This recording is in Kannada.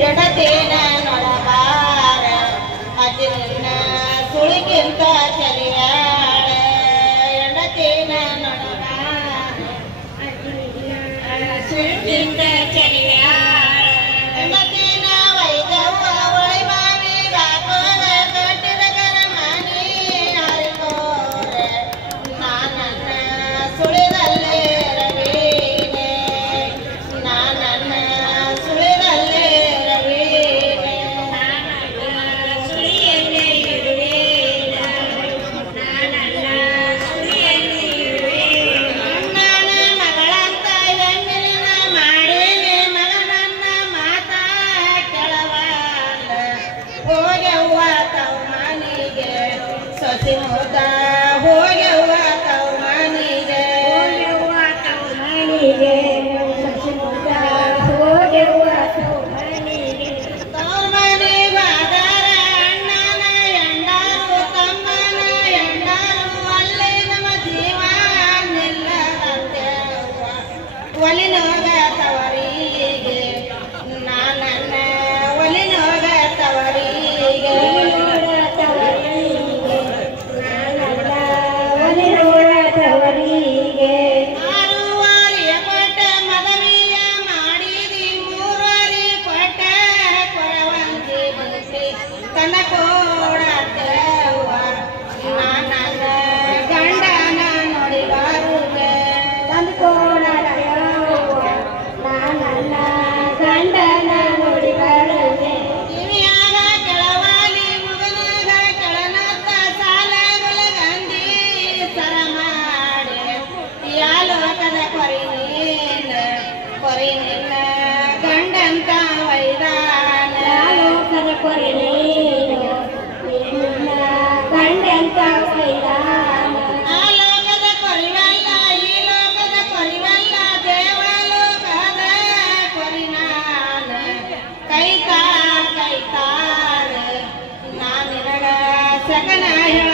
ಎಡತೇನ ನೊಡಬಾರ ಅಜ್ಜಿ ನಿನ್ನ ಸುಳಿಗಿಂತ ಚಲಿಯಾಳ ಎಡತೇನ ನೊಡಬಾರ ಅಜ್ಜಿ ನಿನ್ನ ಸುಳಿಗಿಂತ ಚಲಿಯಾಳ ಎಡತೇನ ವೈದವ್ವ ಒಳಿ ಮಾವಿ ಗಾಕೋಗ ಕಟ್ಟಿದ ಕರಮಾನಿ ಹರಿಕೋರೆ ನಾನನ್ನ ಸುಳಿದಲ್ಲೇ ರವೀನೆ ನಾನನ್ನ ಸುಳಿದಲ್ಲೇ ರವೀನೆ ನಾನನ್ನ ಸುಳಿಯಲ್ಲೇ ಇರುವೇನ ನಾನನ್ನ ಸುಳಿಯಲ್ಲೇ ಇರುವೇನ ನನ್ನ ಮಗಳಂತ ಹೆಣ್ಣಿನ ಮಾಡೇನೆ ಮಗನನ್ನ ಮಾತಾ ಕೆಳವಲ್ಲ ಹೋಗ್ಯವ್ವ ತವ್ ಮನೆಗೆ ಸೊಸಿ ಮುದ ಹೋಗ್ಯವ್ವ ತವ್ ಮನೆಗೆ ಸೊಸಿ ಮುದ ಹೋಗ್ಯವ್ವ ತವ್ ಮನೆಗೆ ತವ್ ಮನೆಗೆ ಆದರ ಅಣ್ಣನ ಎಂಡರು ತಮ್ಮನ ಎಂಡರು ಅಲ್ಲೇ ನಮ್ಮ ಜೀವ ನಿಲ್ಲದಂತೆವ್ವ ಒಲಿನೋಗ ತವರಿಗೆ ನಾನನ್ನ ಒಲಿನೋಗ ತವರಿಗೆ ಆರೂವರೆ ಪಟ್ಟ ಮದವಿಯ ಮಾಡಿದಿ ಮೂರೂವರೆ ಪಟ್ಟ ಕೊರವಂತಿ ಬುತ್ತಿ ತನ್ನ ಕೋಡತ್ತವ್ವ ನಾನನ್ನ ಗಂಡನ ನೋಡಿ ಬಾರುವೆ ತಂದು ಕೋಡತ್ತವ್ವ ನಾನನ್ನ ಗಂಡನ ನೋಡಿ ಬಾರುವೆ ಕಿವಿಯಾಗ ಕೆಳವಾಲಿ ಮುಗನಾಗ ಕೆಳನತ್ತ ಸಾಲ ಗುಲಗಂದಿ ಸರ ಮಾಡಿ ಯಾಲೋಕದ ಕೊರಿ ನಿನ್ನ ಗಂಡಂತ ವೈದಾನ ಯಾಲೋಕದ ಕೊರಿ ನಿನ್ನ ಗಂಡಂತ ವೈದಾನ ಆ ಲೋಕದ ಕೊರಿವಲ್ಲ ಈ ಲೋಕದ ಕೊರಿವಲ್ಲ ದೇವಲೋಕದ ಕೊರಿನಾನ ಕೈತಾರ ನಾ ನಿನಗ ಸಕನ ಹೇಳ